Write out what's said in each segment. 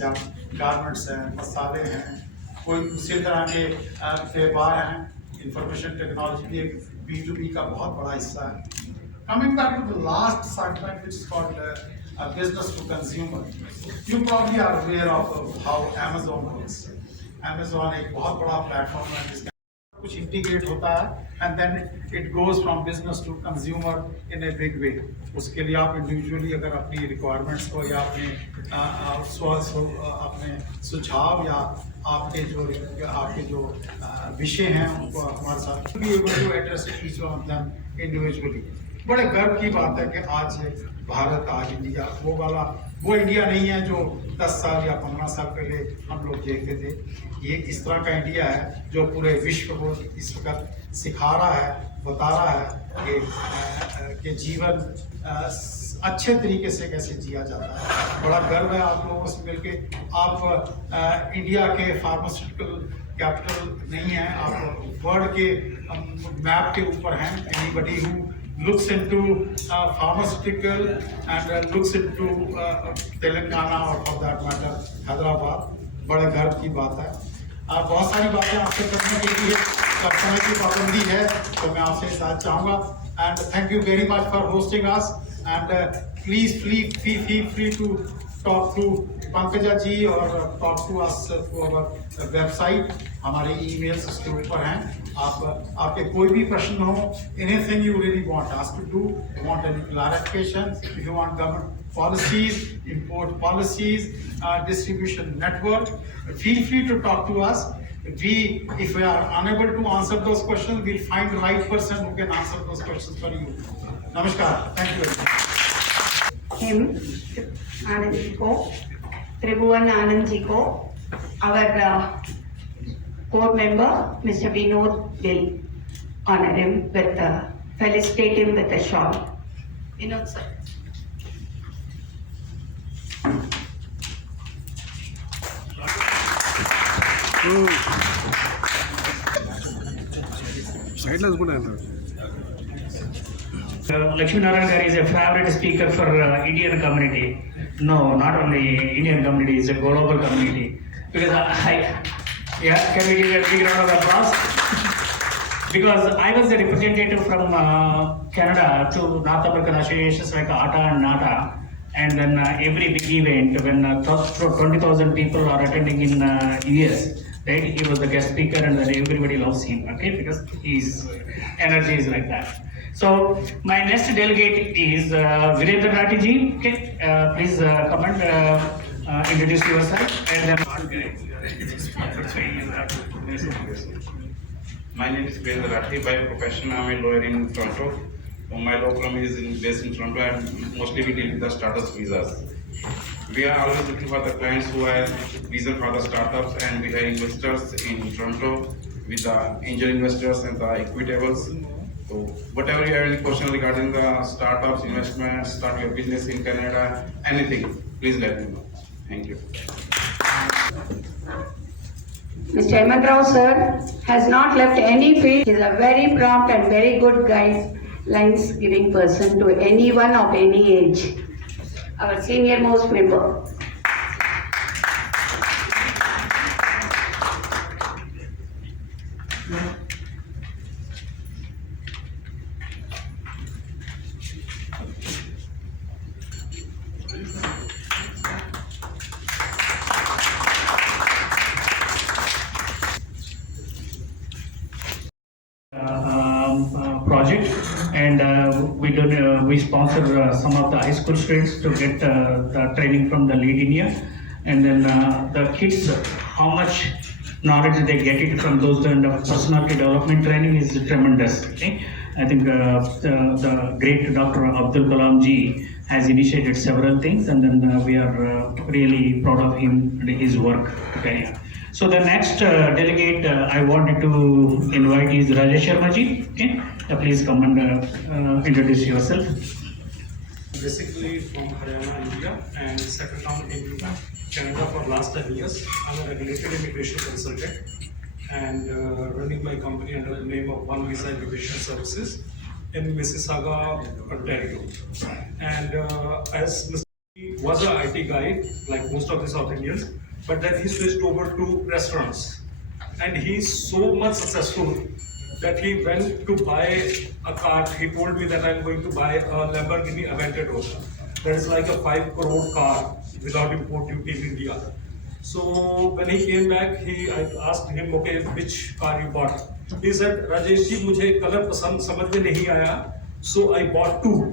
जैसे आप गारमेंट्स हैं, मसाले हैं, कोई उसी तरह के व्यापार हैं, इंफॉर्मेशन टेक्नोलॉजी भी एक B2B का बहुत बड़ा हिस्सा है। Coming back to the last segment, which is called business to consumer, you probably are aware of how Amazon works. Amazon एक बहुत बड़ा प्लेटफॉर्म है जिसका कुछ इंटीग्रेट होता है and then it goes from business to consumer in a big way. उसके लिए आप इंडिविजुअली अगर अपनी रिक्वायरमेंट्स को या अपने सुझाव या आपके जो विषय हैं उनको हमारे साथ be able to address each one of them individually. बड़े गर्व की बात है कि आज भारत, आज इंडिया वो इंडिया नहीं है जो 10 साल या 15 साल पहले हम लोग देखते थे। ये इस तरह का इंडिया है जो पूरे विश्व को इस वक्त सिखा रहा है, बता रहा है कि जीवन अच्छे तरीके से कैसे जिया जाता है। बड़ा गर्व है आप लोगों से मिलके। आप इंडिया के फार्मास्यूटिकल कैपिटल नहीं हैं, आप वर्ल्ड के मैप के ऊपर हैं। Anybody who looks into pharmaceutical and looks into Telangana or for that matter Hyderabad, बड़े गर्व की बात है। बहुत सारी बातें आपसे करने के लिए समय की पाबंदी है तो मैं आपसे इजाज़त चाहूँगा। And thank you very much for hosting us and please feel free to talk to Pankaja ji और talk to us through our website. हमारे ईमेल्स उसके ऊपर हैं। आपके कोई भी प्रश्न हो, anything you really want us to do, want any clarification, if you want government policies, import policies, distribution network, feel free to talk to us. If we are unable to answer those questions, we'll find the right person who can answer those questions for you. Namaskar. Thank you very much. Him, Anand ji ko, Tribhuvan Anand ji ko, our core member, Mr. Vinod will honor him with, felicitate him with a shawl. Vinod sir. Lakshmi Narayan is a favorite speaker for Indian community. No, not only Indian community, it's a global community. Because can we give a big round of applause? Because I was the representative from Canada to North American associations like ATA and NATA, and then every big event when 20,000 people are attending in US, right? He was the guest speaker, and then everybody loves him, okay? Because his energy is like that. So my next delegate is Virendra Rati ji. Okay, please come and introduce yourself, and then. My name is Virendra Rati. By profession, I am a lawyer in Toronto. My law firm is based in Toronto, and mostly we deal with the startups visas. We are always looking for the clients who have visa for the startups, and we have investors in Toronto with the angel investors and the equitables. So whatever you have any question regarding the startups, investments, start your business in Canada, anything, please let me know. Thank you. Mr. Hemant Rao sir has not left any field. He is a very prompt and very good guidelines giving person to anyone of any age. Our senior most member. Project, and we sponsor some of the high school students to get the training from the Lead India, and then the kids, how much knowledge they get it from those kind of personality development training is tremendous. Okay? I think the great Dr. Abdul Kalam ji has initiated several things, and then we are really proud of him and his work to carry on. So the next delegate I wanted to invite is Rajesh Sharma ji. Okay, please come and introduce yourself. Basically from Haryana, India, and settled down in Canada for last 10 years. I'm a regulated immigration consultant and running my company under the name of One Visa Immigration Services in Mississauga, Ontario. And as Mr. was a IT guy, like most of the South Indians, but then he switched over to restaurants. And he's so much successful that he went to buy a car. He told me that I'm going to buy a Lamborghini Aventador. That is like a 5 crore car without import duty in India. So when he came back, I asked him, okay, which car you bought? He said, Rajesh ji, मुझे color पसंद समझ में नहीं आया, so I bought two.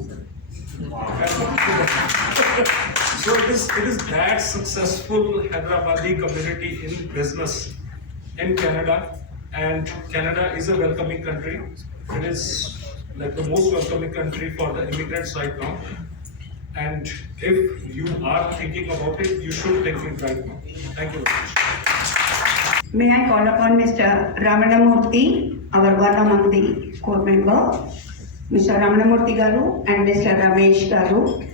So it is that successful Hyderabadi community in business in Canada, and Canada is a welcoming country. It is like the most welcoming country for the immigrants right now. And if you are thinking about it, you should think it right now. Thank you very much. May I call upon Mr. Ramanamurthy, our one among the core member, Mr. Ramanamurthy Garu and Mr. Ramesh Garu,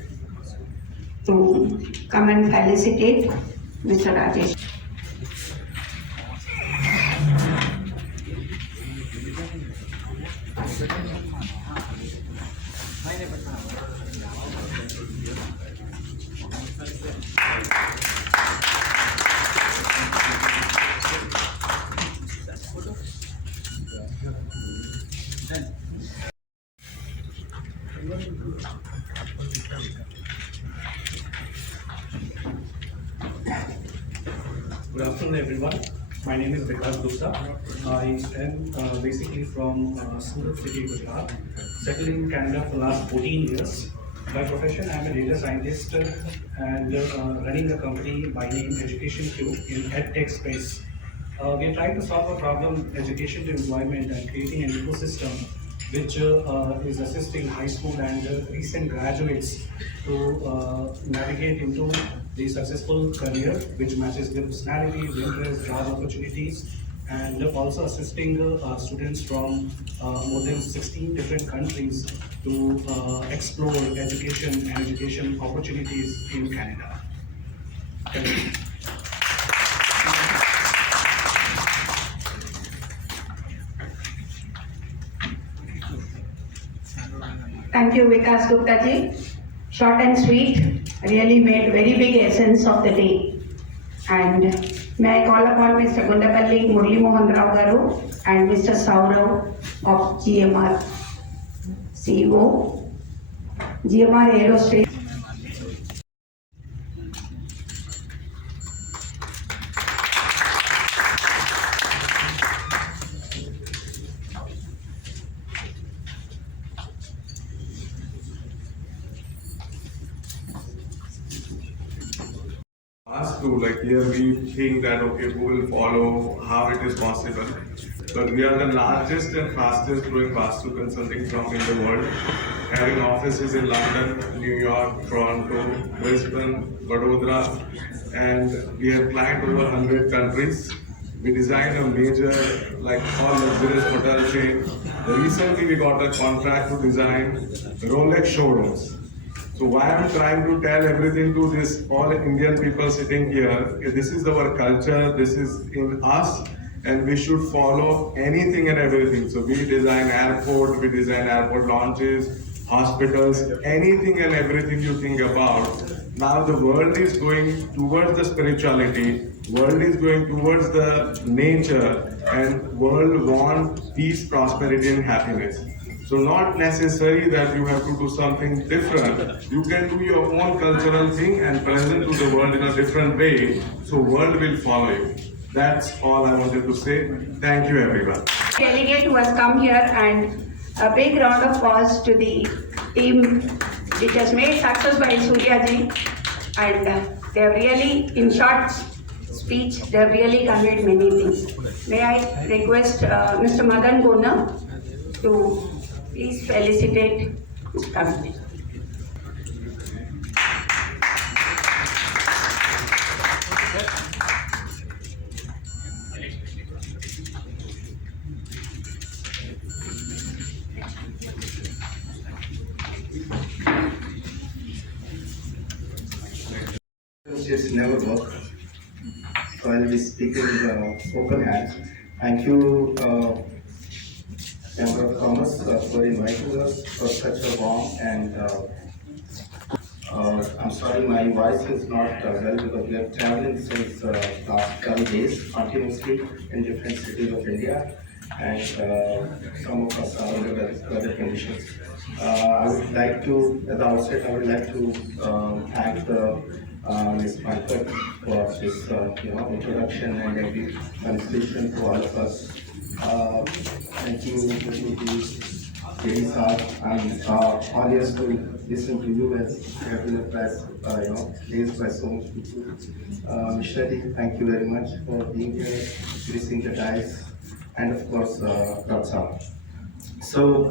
to come and felicitate Mr. Rajesh. Good afternoon, everyone. My name is Vikas Gupta. I am basically from Surat City, Gujarat, settled in Canada for the last 14 years. By profession, I am a data scientist and running a company by name Education Cube in EdTech space. We are trying to solve a problem, education to employment, and creating an ecosystem which is assisting high school and recent graduates to navigate into the successful career which matches their personality, interests, job opportunities, and also assisting students from more than 16 different countries to explore education and education opportunities in Canada. Thank you. Thank you, Vikas Gupta ji. Short and sweet, really made very big essence of the day. And may I call upon Mr. Gundapalli Murli Mohan Rao Garu and Mr. Saurav of GMR, CEO, GMR Aerospace. Us to like here we think that okay who will follow how it is possible, but we are the largest and fastest growing Vastu consulting firm in the world, having offices in London, New York, Toronto, Brisbane, Vadodara, and we have clients over 100 countries. We design a major like all luxurious hotel chain. Recently we got a contract to design Rolex showrooms. So why I'm trying to tell everything to this all Indian people sitting here, this is our culture, this is in us, and we should follow anything and everything. So we design airport, we design airport launches, hospitals, anything and everything you think about. Now the world is going towards the spirituality, world is going towards the nature, and world wants peace, prosperity and happiness. So not necessary that you have to do something different. You can do your own cultural thing and present to the world in a different way. So world will follow you. That's all I wanted to say. Thank you everyone. Delegate who has come here, and a big round of applause to the team which has made success by Surya ji. And they have really, in short speech, they have really conveyed many things. May I request Mr. Madan Gona to please felicitate Mr. Pankaj. It's never work. So I'll be speaking open hand. Thank you, Chamber of Commerce, for inviting us for such a warm and I'm sorry, my voice is not well because we are traveling since last 12 days continuously in different cities of India, and some of us are under weather conditions. I would like to, at the outset, I would like to thank Ms. Pankaj for this, introduction and every consideration to all of us. Thank you, ladies and audience to listen to you as have been praised by so much people. Missionary, thank you very much for being here, listening the guys, and of course, Dr. So,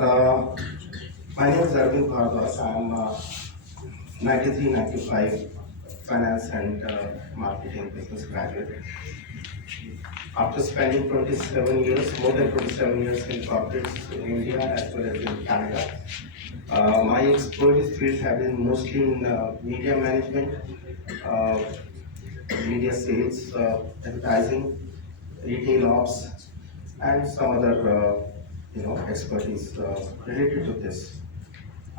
my name is Arvind Bhargava. I'm 93-95 finance and marketing business graduate. After spending 27 years, more than 27 years in corporates in India as well as in Canada, my expertise fields have been mostly in media management, media sales, advertising, retail ops, and some other expertise related to this.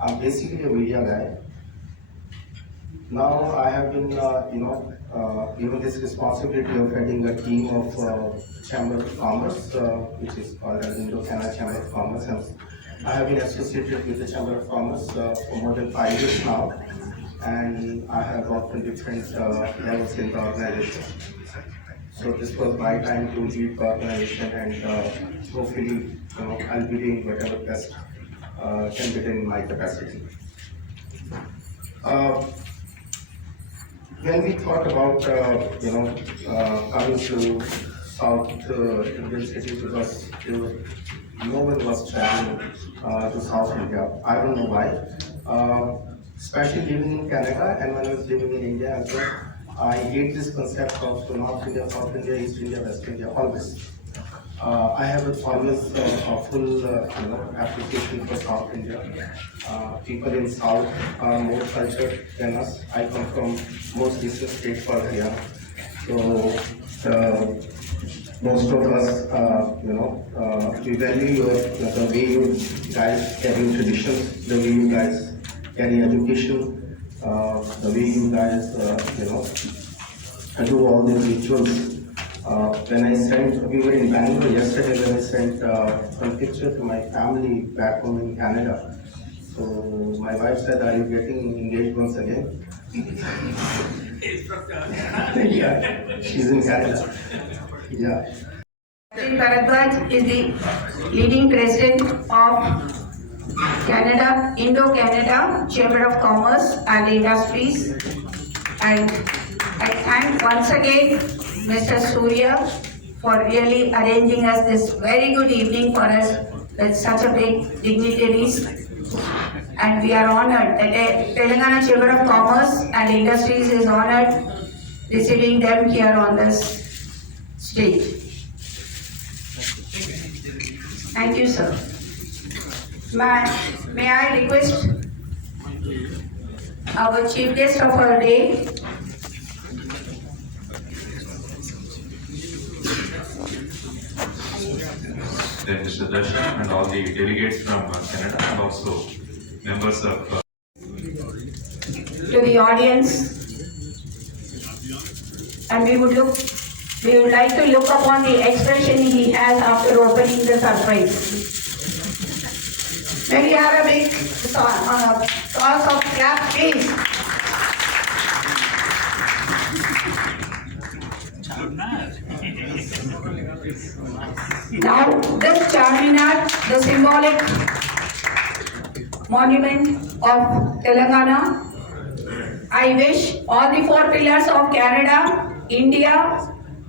I'm basically a media guy. Now I have been, given this responsibility of heading a team of Chamber of Commerce, which is called as Indo-Canada Chamber of Commerce. And I have been associated with the Chamber of Commerce for more than 5 years now, and I have worked in different levels in the organization. So this was my time to lead the organization, and hopefully, I'll be doing whatever best can be done in my capacity. When we thought about coming to South Indian cities, because no one was traveling to South India. I don't know why. Especially living in Canada, and when I was living in India as well, I hate this concept of North India, South India, East India, West India, always. I have always a full application for South India. People in South are more cultured than us. I come from most distant state called Haryana. So most of us, we value the way you guys carry traditions, the way you guys carry education, the way you guys, do all the rituals. When I sent, we were in Bangalore yesterday, when I sent some pictures to my family back home in Canada. So my wife said, "Are you getting engaged once again?" Yeah, she's in Canada. Yeah. Bharadwaj is the leading president of Canada, Indo-Canada Chamber of Commerce and Industries, and I thank once again Mr. Surya for really arranging us this very good evening for us with such a big dignitaries, and we are honored. The Telangana Chamber of Commerce and Industries is honored receiving them here on this stage. Thank you, sir. May I request our chief guest of our day, Mr. Darshan and all the delegates from Canada and also members of to the audience, and we would like to look upon the expression he has after opening the surprise. May we have a big cause of clap, please. Now, this Charminar, the symbolic monument of Telangana, I wish all the 4 pillars of Canada, India,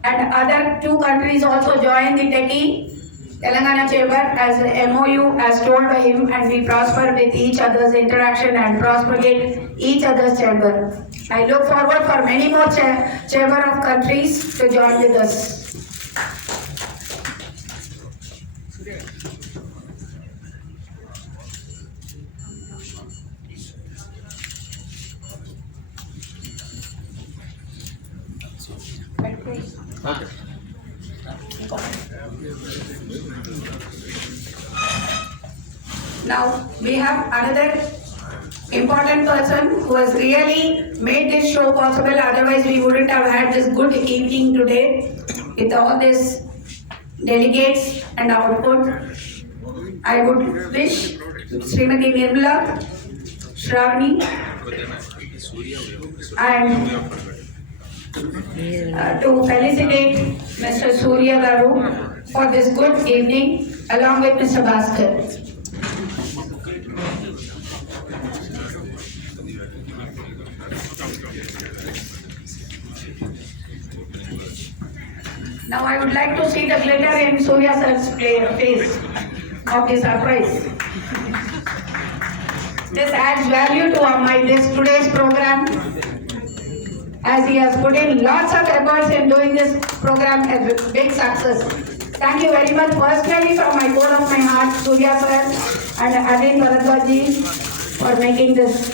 and other 2 countries also join the techie Telangana Chamber as an MOU as told by him, and we prosper with each other's interaction and propagate each other's chamber. I look forward for many more chamber of countries to join with us. Okay. Now we have another important person who has really made this show possible. Otherwise, we wouldn't have had this good evening today with all these delegates and output. I would wish Srimati Nirmala, Shravani, and to felicitate Mr. Surya Garu for this good evening along with Mr. Bhaskar. Now I would like to see the glitter in Surya sir's face of the surprise. This adds value to today's program, as he has put in lots of efforts in doing this program as a big success. Thank you very much personally from my core of my heart, Surya sir and Adin Bharadwaj ji for making this.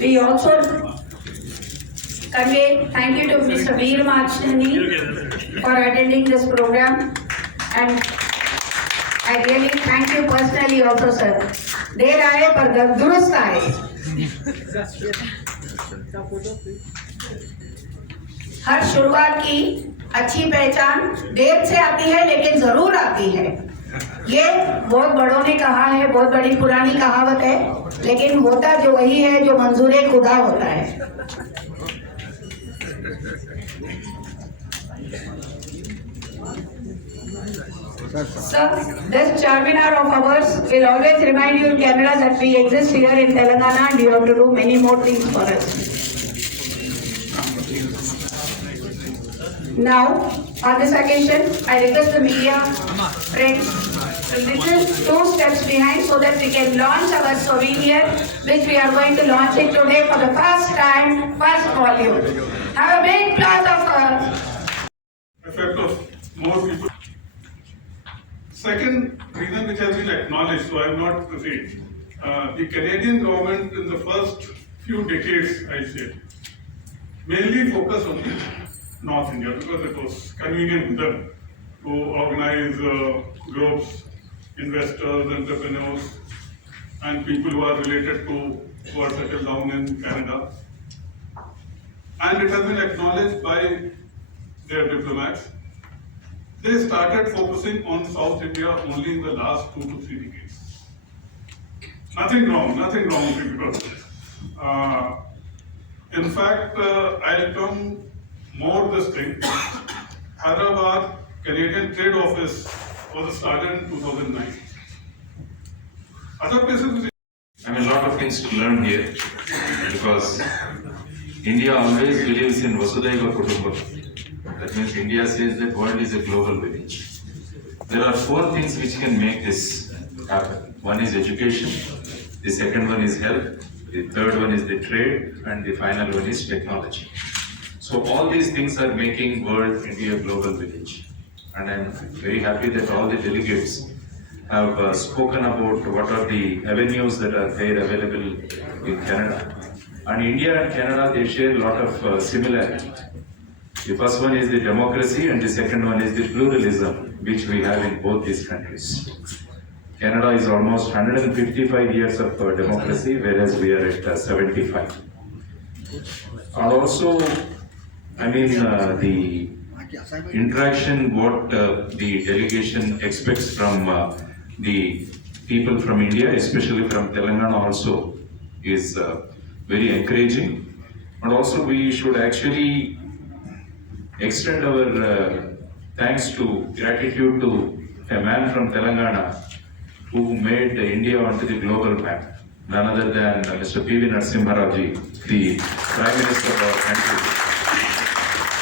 We also convey thank you to Mr. Veer Machani for attending this program, and I really thank you personally also, sir. देर आए पर दुरुस्त आए. हर शुरुआत की अच्छी पहचान देर से आती है लेकिन जरूर आती है. ये बहुत बड़ों ने कहा है, बहुत बड़ी पुरानी कहावत है, लेकिन होता जो वही है जो मंजूरे खुदा होता है. Sir, this Charminar of ours will always remind you in Canada that we exist here in Telangana and you have to do many more things for us. Now, on this occasion, I request the media friends to little 2 steps behind so that we can launch our souvenir, which we are going to launch it today for the first time, first volume. Have a big applause of effect of more people. Second reason which has been acknowledged, so I am not proceed. The Canadian government in the first few decades, I say, mainly focused on the North India because it was convenient to them to organize groups, investors, entrepreneurs, and people who are related to who are settled down in Canada. And it has been acknowledged by their diplomats. They started focusing on South India only in the last 2 to 3 decades. Nothing wrong with people. In fact, I'll come more this thing. Hyderabad Canadian Trade Office was started in 2009. Other places. I mean, a lot of things to learn here because India always believes in Vasudhaiva Kutumbakam. That means India says that world is a global village. There are 4 things which can make this happen. One is education, the second one is health, the third one is the trade, and the final one is technology. So all these things are making world India a global village. And I'm very happy that all the delegates have spoken about what are the avenues that are there available in Canada. And India and Canada, they share a lot of similarity. The first one is the democracy and the second one is the pluralism which we have in both these countries. Canada is almost 155 years of democracy, whereas we are at 75. And also, I mean, the interaction, what the delegation expects from the people from India, especially from Telangana also, is very encouraging. And also we should actually extend our thanks to gratitude to a man from Telangana who made India onto the global map, none other than Mr. P.V. Narasimha Rao ji, the Prime Minister of our country,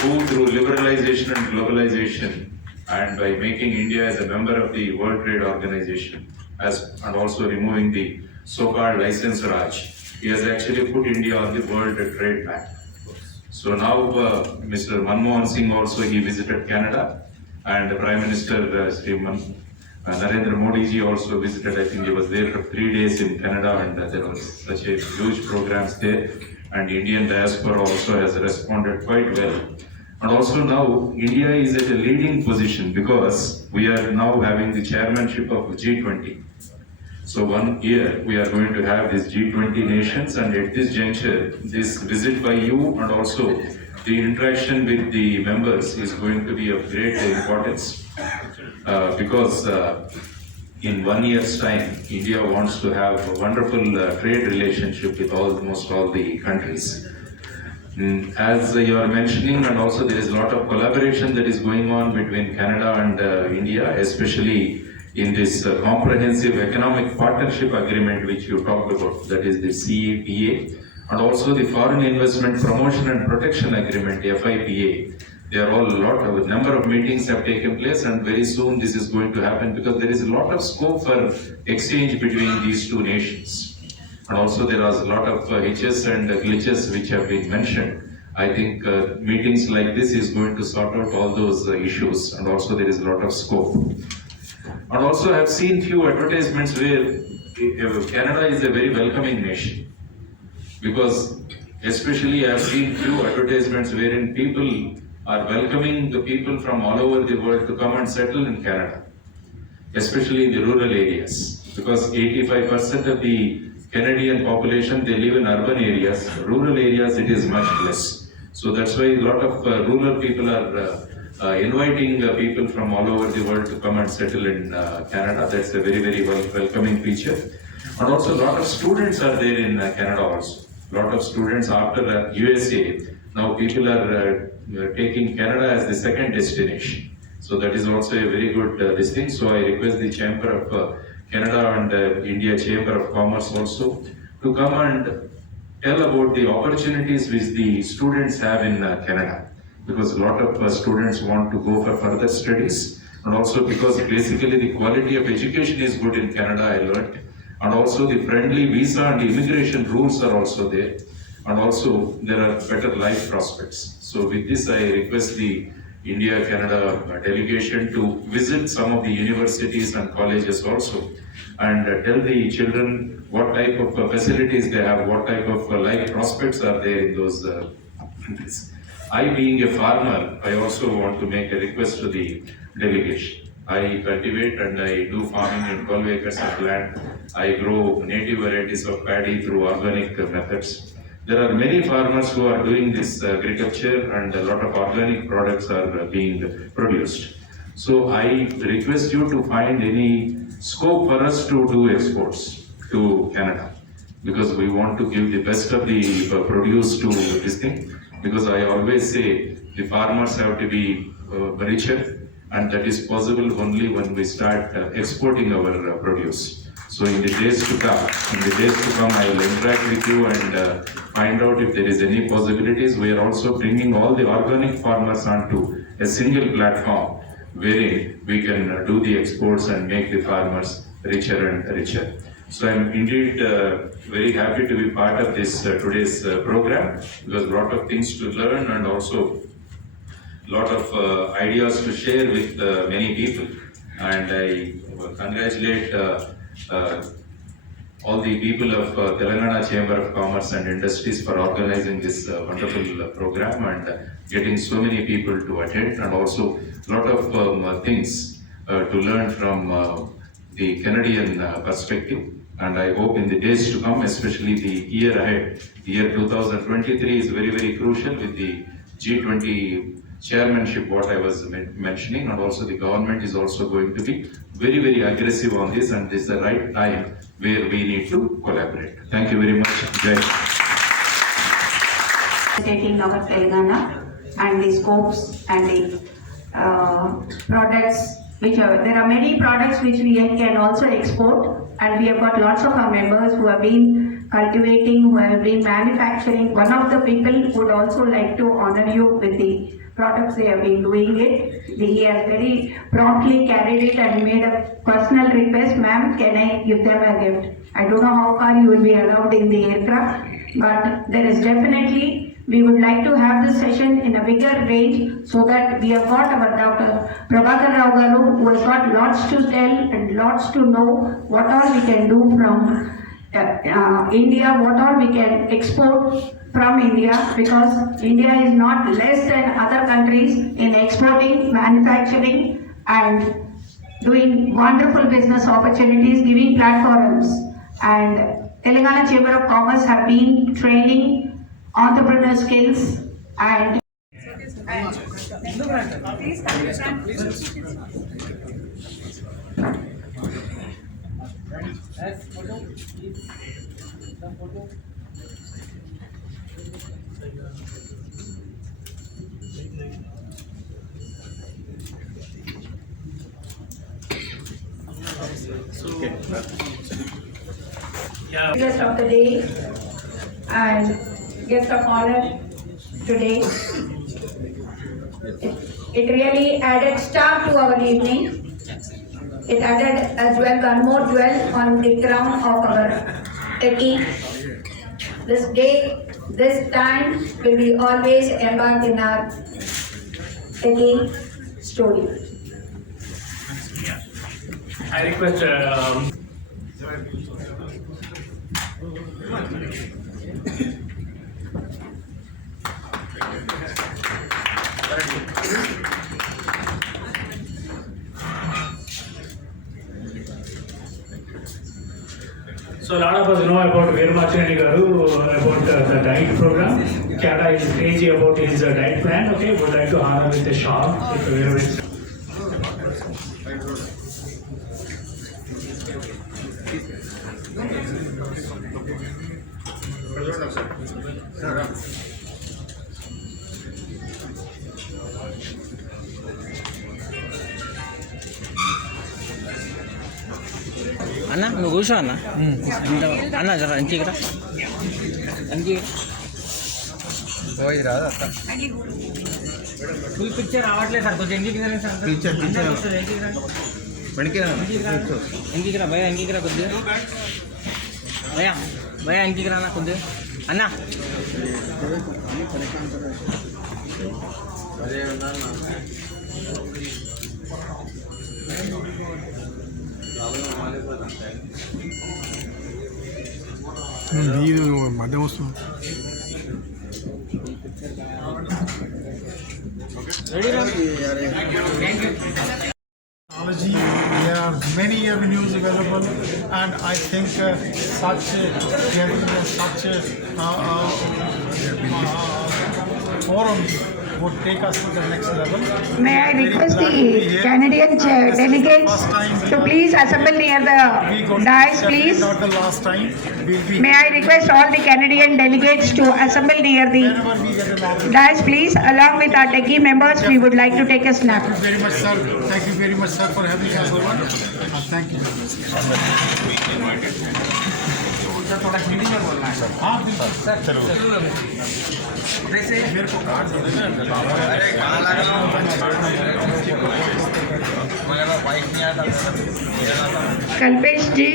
who through liberalization and globalization and by making India as a member of the World Trade Organization and also removing the so-called license Raj, he has actually put India on the world trade map. So now Mr. Manmohan Singh also, he visited Canada, and Prime Minister Sri Narendra Modi ji also visited. I think he was there for 3 days in Canada, and there was such a huge programs there, and Indian diaspora also has responded quite well. And also now, India is at a leading position because we are now having the chairmanship of G20. So 1 year we are going to have these G20 nations, and at this juncture, this visit by you and also the interaction with the members is going to be of great importance because in 1 year's time, India wants to have a wonderful trade relationship with almost all the countries. As you are mentioning, and also there is a lot of collaboration that is going on between Canada and India, especially in this comprehensive economic partnership agreement which you talked about, that is the CEPA, and also the Foreign Investment Promotion and Protection Agreement, FIPA. There are a number of meetings have taken place, and very soon this is going to happen because there is a lot of scope for exchange between these two nations. And also there are a lot of hitches and glitches which have been mentioned. I think meetings like this is going to sort out all those issues, and also there is a lot of scope. And also I have seen few advertisements where Canada is a very welcoming nation, because especially I have seen few advertisements wherein people are welcoming the people from all over the world to come and settle in Canada, especially in the rural areas, because 85% of the Canadian population, they live in urban areas. Rural areas, it is much less. So that's why a lot of rural people are inviting people from all over the world to come and settle in Canada. That's a very, very welcoming feature. And also a lot of students are there in Canada also. A lot of students after USA, now people are taking Canada as the second destination. So that is also a very good this thing. So I request the Chamber of Canada and India Chamber of Commerce also to come and tell about the opportunities which the students have in Canada, because a lot of students want to go for further studies, and also because basically the quality of education is good in Canada, I learned, and also the friendly visa and immigration rules are also there, and also there are better life prospects. So with this I request the India-Canada delegation to visit some of the universities and colleges also, and tell the children what type of facilities they have, what type of life prospects are there in those countries. I, being a farmer, I also want to make a request to the delegation. I cultivate and I do farming in 12 acres of land. I grow native varieties of paddy through organic methods. There are many farmers who are doing this agriculture, and a lot of organic products are being produced. So I request you to find any scope for us to do exports to Canada, because we want to give the best of the produce to this thing, because I always say the farmers have to be richer, and that is possible only when we start exporting our produce. So in the days to come, I will interact with you and find out if there is any possibilities. We are also bringing all the organic farmers onto a single platform wherein we can do the exports and make the farmers richer and richer. So I am indeed very happy to be part of this today's program, because a lot of things to learn and also a lot of ideas to share with many people. And I congratulate all the people of Telangana Chamber of Commerce and Industries for organizing this wonderful program and getting so many people to attend, and also a lot of things to learn from the Canadian perspective. And I hope in the days to come, especially the year ahead, the year 2023 is very, very crucial with the G20 chairmanship, what I was mentioning, and also the government is also going to be very, very aggressive on this, and this is the right time where we need to collaborate. Thank you very much. Jai. Taking our Telangana and the scopes and the products which are, there are many products which we can also export, and we have got lots of our members who have been cultivating, who have been manufacturing. One of the people would also like to honor you with the products they have been doing it. He has very promptly carried it and made a personal request, ma'am, can I give them a gift? I don't know how far you will be allowed in the aircraft, but there is definitely, we would like to have this session in a bigger range, so that we have got our Dr. Prabhakar Rao Garu, who has got lots to tell and lots to know what all we can do from India, what all we can export from India, because India is not less than other countries in exporting, manufacturing and doing wonderful business opportunities, giving platforms. And Telangana Chamber of Commerce have been training entrepreneur skills and guest of the day and guest of honor today. It really added star to our evening. It added as well one more jewel on the crown of our techie. This day, this time will be always embarked in our techie story. I request so a lot of us know about Veermachandani Garu about the diet program. Canada is crazy about his diet plan. Okay, would like to honor with a shot. అన్న నువ్వు కూర్చో అన్న అన్న జర ఇంటికి రా ఇంటికి పోయి రాదు అత్త ఫుల్ పిక్చర్ రావట్లేదు సార్ కొంచెం ఇంటికి రండి సార్ పిక్చర్ ఇంటికి రా ఇంటికి రా భయ ఇంటికి రా కొద్దిగా భయ ఇంటికి రా కొద్దిగా అన్న మధ్య వస్తుంది. Technology, there are many avenues available, and I think such forums would take us to the next level. May I request the Canadian delegates to please assemble near the dais, please. Not the last time. May I request all the Canadian delegates to assemble near the Whenever we get an opportunity. dais, please. Along with our techie members, we would like to take a snap. Thank you very much, sir. Thank you very much, sir, for having us over. Thank you. थोड़ा हिंदी में बोलना है sir हाँ बिल्कुल sir वैसे मेरे को card दे देना अरे गाना लगा मेरा बाइक नहीं आता कल्पेश जी,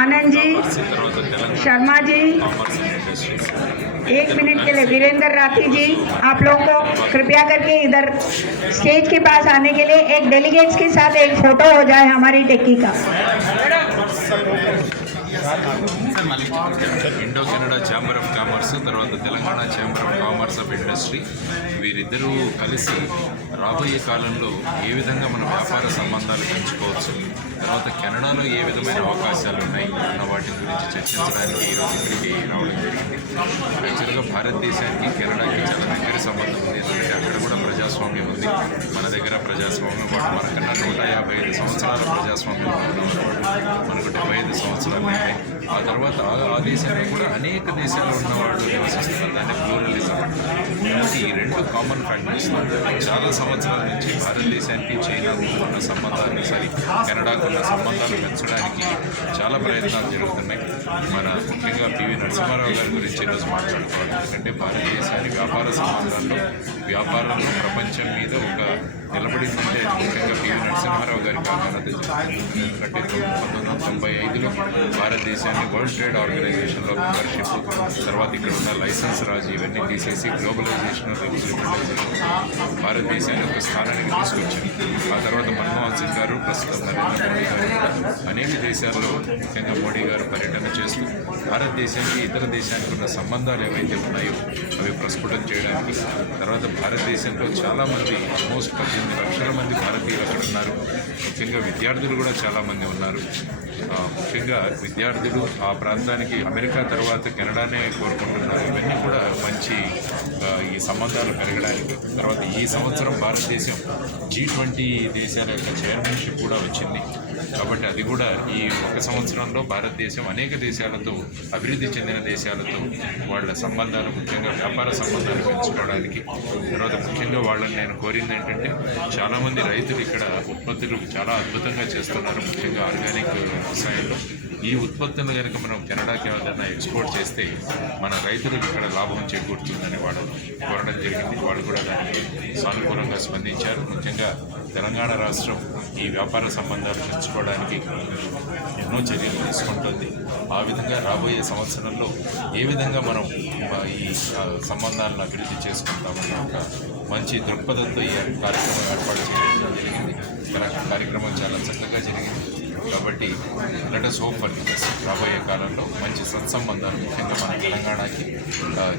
आनंद जी, शर्मा जी, 1 मिनट के लिए वीरेंद्र राठी जी, आप लोगों को कृपया करके इधर स्टेज के पास आने के लिए एक डेलीगेट्स के साथ एक फोटो हो जाए हमारी टेक्की का. ఇండో-కెనడా ఛాంబర్ ఆఫ్ కామర్స్ తర్వాత Telangana chamber of commerce of industry వీరిద్దరూ కలిసి రాబోయే కాలంలో ఏ విధంగా మన వ్యాపార సంబంధాలు పెంచుకోవచ్చు, తర్వాత కెనడాలో ఏ విధమైన అవకాశాలు ఉన్నాయి అన్న వాటి గురించి చర్చించడానికి ఈరోజు ఇక్కడికి రావడం జరిగింది. యాక్చువల్గా భారతదేశానికి కెనడాకి చాలా దగ్గర సంబంధం ఉంది, ఎందుకంటే అక్కడ కూడా ప్రజాస్వామ్యం ఉంది, మన దగ్గర ప్రజాస్వామ్యం వాడు మనకన్నా 155 సంవత్సరాల ప్రజాస్వామ్యం మనకు 75 సంవత్సరాలు ఉన్నాయి. ఆ తర్వాత ఆ దేశంలో కూడా అనేక దేశాల్లో ఉన్నవాళ్ళు నివసిస్తున్నారు, దాన్ని ప్లూరలిజం అంటారు. కాబట్టి ఈ రెండు కామన్ ఫ్యాక్టర్స్ చాలా సంవత్సరాల నుంచి భారతదేశానికి చైనాకు ఉన్న సంబంధాలు కెనడాకు ఉన్న సంబంధాలు పెంచడానికి చాలా ప్రయత్నాలు జరుగుతున్నాయి. మన ముఖ్యంగా పివి నరసింహారావు గారి గురించి ఈరోజు మాట్లాడుకోవాలి. ఎందుకంటే భారతదేశాన్ని వ్యాపారంలో ప్రపంచం మీద ఒక నిలబడిందంటే ముఖ్యంగా పివి నరసింహారావు గారి కారణం ఎందుకంటే 1995లో భారతదేశాన్ని వరల్డ్ ట్రేడ్ ఆర్గనైజేషన్లో మెంబర్షిప్, తర్వాత ఇక్కడ ఉన్న లైసెన్స్ రాజు ఇవన్నీ తీసేసి గ్లోబలైజేషన్, భారతదేశాన్ని ఒక స్థానానికి తీసుకొచ్చింది. ఆ తర్వాత మన్మోహన్ సింగ్ గారు, ప్రస్తుతం నరేంద్ర మోడీ గారు అనేక దేశాల్లో ముఖ్యంగా మోడీ గారు పర్యటన చేస్తూ భారతదేశానికి ఇతర దేశానికి ఉన్న సంబంధాలు ఏవైతే ఉన్నాయో అవి ప్రస్ఫుటం చేయడానికి, తర్వాత భారతదేశంలో చాలామంది ఆల్మోస్ట్ 18 లక్షల మంది భారతీయులు అక్కడ ఉన్నారు. ముఖ్యంగా విద్యార్థులు కూడా చాలామంది ఉన్నారు. ముఖ్యంగా విద్యార్థులు ఆ ప్రాంతానికి అమెరికా తర్వాత కెనడానే కోరుకుంటున్నారు. ఇవన్నీ కూడా మంచి ఈ సంబంధాలు పెరగడానికి. తర్వాత ఈ సంవత్సరం భారతదేశం G20 దేశాల యొక్క చైర్మన్షిప్ కూడా వచ్చింది. కాబట్టి అది కూడా ఈ ఒక సంవత్సరంలో భారతదేశం అనేక దేశాలతో, అభివృద్ధి చెందిన దేశాలతో వాళ్ళ సంబంధాలు, ముఖ్యంగా వ్యాపార సంబంధాలు పెంచుకోవడానికి. తర్వాత ముఖ్యంగా వాళ్ళని నేను కోరింది ఏంటంటే, చాలామంది రైతులు ఇక్కడ ఉత్పత్తులు చాలా అద్భుతంగా చేస్తున్నారు, ముఖ్యంగా ఆర్గానిక్ వ్యవసాయంలో. ఈ ఉత్పత్తులను కనుక మనం కెనడాకి ఏదైనా ఎక్స్పోర్ట్ చేస్తే మన రైతులకు ఇక్కడ లాభం చేకూరుతుందని వాళ్ళు కోరడం జరిగింది. వాళ్ళు కూడా దానికి సానుకూలంగా స్పందించారు. ముఖ్యంగా తెలంగాణ రాష్ట్రం ఈ వ్యాపార సంబంధాలు పెంచుకోవడానికి ఎన్నో చర్యలు తీసుకుంటుంది. ఆ విధంగా రాబోయే సంవత్సరంలో ఏ విధంగా మనం ఈ సంబంధాలను అభివృద్ధి చేసుకుంటామని ఒక మంచి దృక్పథంతో ఈ కార్యక్రమం ఏర్పాటు చేయడం జరిగింది. కార్యక్రమం చాలా చక్కగా జరిగింది. కాబట్టి let us hope for the best. రాబోయే కాలంలో మంచి సత్సంబంధాలు, ముఖ్యంగా మన తెలంగాణకి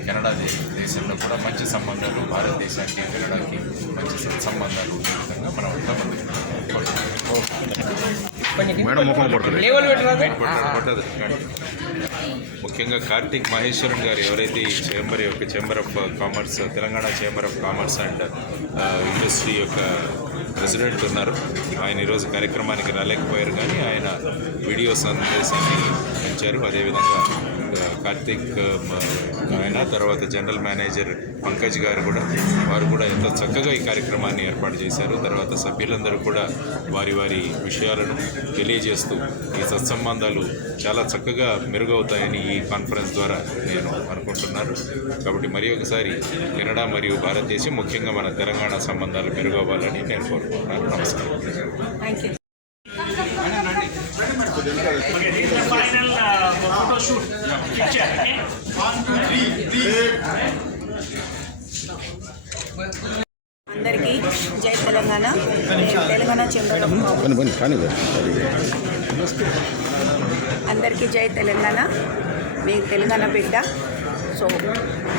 కెనడా దేశంలో కూడా మంచి సంబంధాలు, భారతదేశానికి కెనడాకి మంచి సత్సంబంధాలు ఉండే విధంగా మనం అంతా ముఖ్యంగా కార్తీక్ మహేశ్వరన్ గారు ఎవరైతే ఈ chamber of commerce, Telangana chamber of commerce and industry యొక్క ప్రెసిడెంట్ ఉన్నారు. ఆయన ఈరోజు కార్యక్రమానికి రాలేకపోయారు, కానీ ఆయన వీడియో సందేశాన్ని పెంచారు. అదేవిధంగా కార్తీక్ ఆయన, తర్వాత జనరల్ మేనేజర్ పంకజ్ గారు కూడా, వారు కూడా ఎంతో చక్కగా ఈ కార్యక్రమాన్ని ఏర్పాటు చేశారు. తర్వాత సభ్యులందరూ కూడా వారి వారి విషయాలను తెలియజేస్తూ ఈ సత్సంబంధాలు చాలా చక్కగా మెరుగవుతాయని ఈ కాన్ఫరెన్స్ ద్వారా నేను అనుకుంటున్నాను. కాబట్టి మరి ఒకసారి కెనడా మరియు భారతదేశం, ముఖ్యంగా మన తెలంగాణ సంబంధాలు మెరుగవ్వాలని నేను కోరుకుంటున్నాను. నమస్కారం. అందరికీ జై తెలంగాణ. తెలంగాణ చేంబర్ ఆఫ్ అందరికీ జై తెలంగాణ. మీ తెలంగాణ బిడ్డ. సో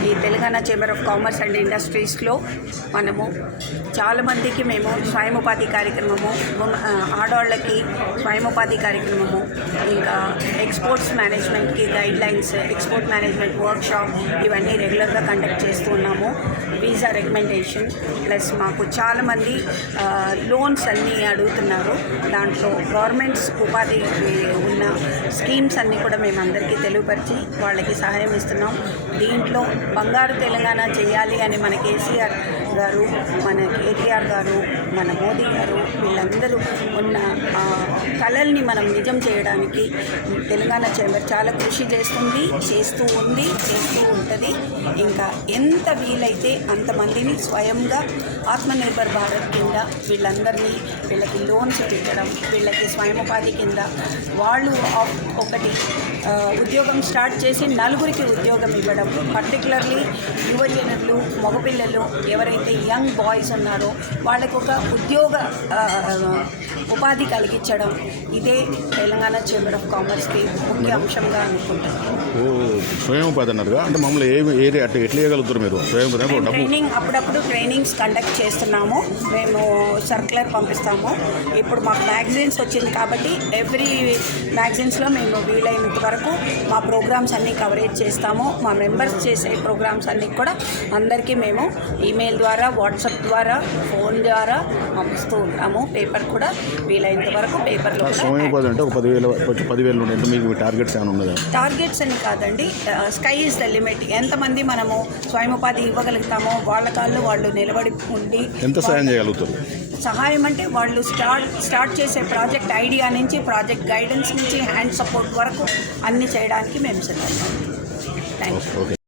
ఈ Telangana chamber of commerce and ఇండస్ట్రీస్లో మనము చాలామందికి మేము స్వయం ఉపాధి కార్యక్రమము, ఆడవాళ్ళకి స్వయం ఉపాధి కార్యక్రమము, ఇంకా ఎక్స్పోర్ట్స్ మేనేజ్మెంట్కి గైడ్లైన్స్, ఎక్స్పోర్ట్ మేనేజ్మెంట్ వర్క్షాప్ ఇవన్నీ రెగ్యులర్గా కండక్ట్ చేస్తూ ఉన్నాము. వీసా రికమెండేషన్ ప్లస్ మాకు చాలామంది లోన్స్ అన్నీ అడుగుతున్నారు. దాంట్లో గవర్నమెంట్స్ ఉపాధి ఉన్న స్కీమ్స్ అన్నీ కూడా మేము అందరికీ తెలియపరిచి వాళ్ళకి సహాయం ఇస్తున్నాం. దీంట్లో బంగారు తెలంగాణ చేయాలి అని మన కేసీఆర్ గారు, మన కేటీఆర్ గారు, మన మోదీ గారు వీళ్ళందరూ ఉన్న కళల్ని మనం నిజం చేయడానికి తెలంగాణ చేంబర్ చాలా కృషి చేస్తుంది, చేస్తూ ఉంటుంది. ఇంకా ఎంత వీలైతే అంతమందిని స్వయంగా ఆత్మనిర్భర్ భారత్ కింద వీళ్ళకి లోన్స్ ఇప్పించడం, వీళ్ళకి స్వయం ఉపాధి కింద వాళ్ళు ఒకటి ఉద్యోగం స్టార్ట్ చేసి నలుగురికి ఉద్యోగం ఇవ్వడం, పర్టికులర్లీ యువజనులు, మగపిల్లలు ఎవరైతే యంగ్ బాయ్స్ ఉన్నారో వాళ్ళకు ఒక ఉద్యోగ ఉపాధి కలిగించడం, ఇదే తెలంగాణ చేంబర్ ఆఫ్ కామర్స్కి ముఖ్య అంశంగా అనుకుంటున్నాను. స్వయం ఉపాధి అన్నారుగా, అంటే మమ్మల్ని ఏరియా అంటే ఎట్లా చేయగలుగుతారు మీరు? ట్రైనింగ్ అప్పుడప్పుడు ట్రైనింగ్స్ కండక్ట్ చేస్తున్నాము. మేము సర్క్యులర్ పంపిస్తాము. ఇప్పుడు మాకు మ్యాగజైన్స్ వచ్చింది కాబట్టి ఎవ్రీ మ్యాగజైన్స్లో మేము వీలైనంత వరకు మా ప్రోగ్రామ్స్ అన్నీ కవరేజ్ చేస్తాము. మా మెంబర్స్ చేసే ప్రోగ్రామ్స్ అన్నీ కూడా అందరికీ మేము ఈమెయిల్ ద్వారా, వాట్సాప్ ద్వారా, ఫోన్ ద్వారా పంపిస్తూ ఉంటాము. పేపర్ కూడా వీలైనంత వరకు పేపర్లో అంటే ఒక 10,000 ఉండే మీకు టార్గెట్స్ ఏమైనా ఉన్నదా? టార్గెట్స్ అని కాదండి, స్కై ఈజ్ ద లిమిట్. ఎంతమంది మనము స్వయం ఉపాధి ఇవ్వగలుగుతామో వాళ్ళ కాళ్ళు వాళ్ళు నిలబడి ఉండి ఎంత సాయం చేయగలుగుతారు? సహాయం అంటే వాళ్ళు స్టార్ట్ చేసే ప్రాజెక్ట్ ఐడియా నుంచి, ప్రాజెక్ట్ గైడెన్స్ నుంచి, హ్యాండ్ సపోర్ట్ వరకు అన్నీ చేయడానికి మేము సిద్ధంగా. Thank you.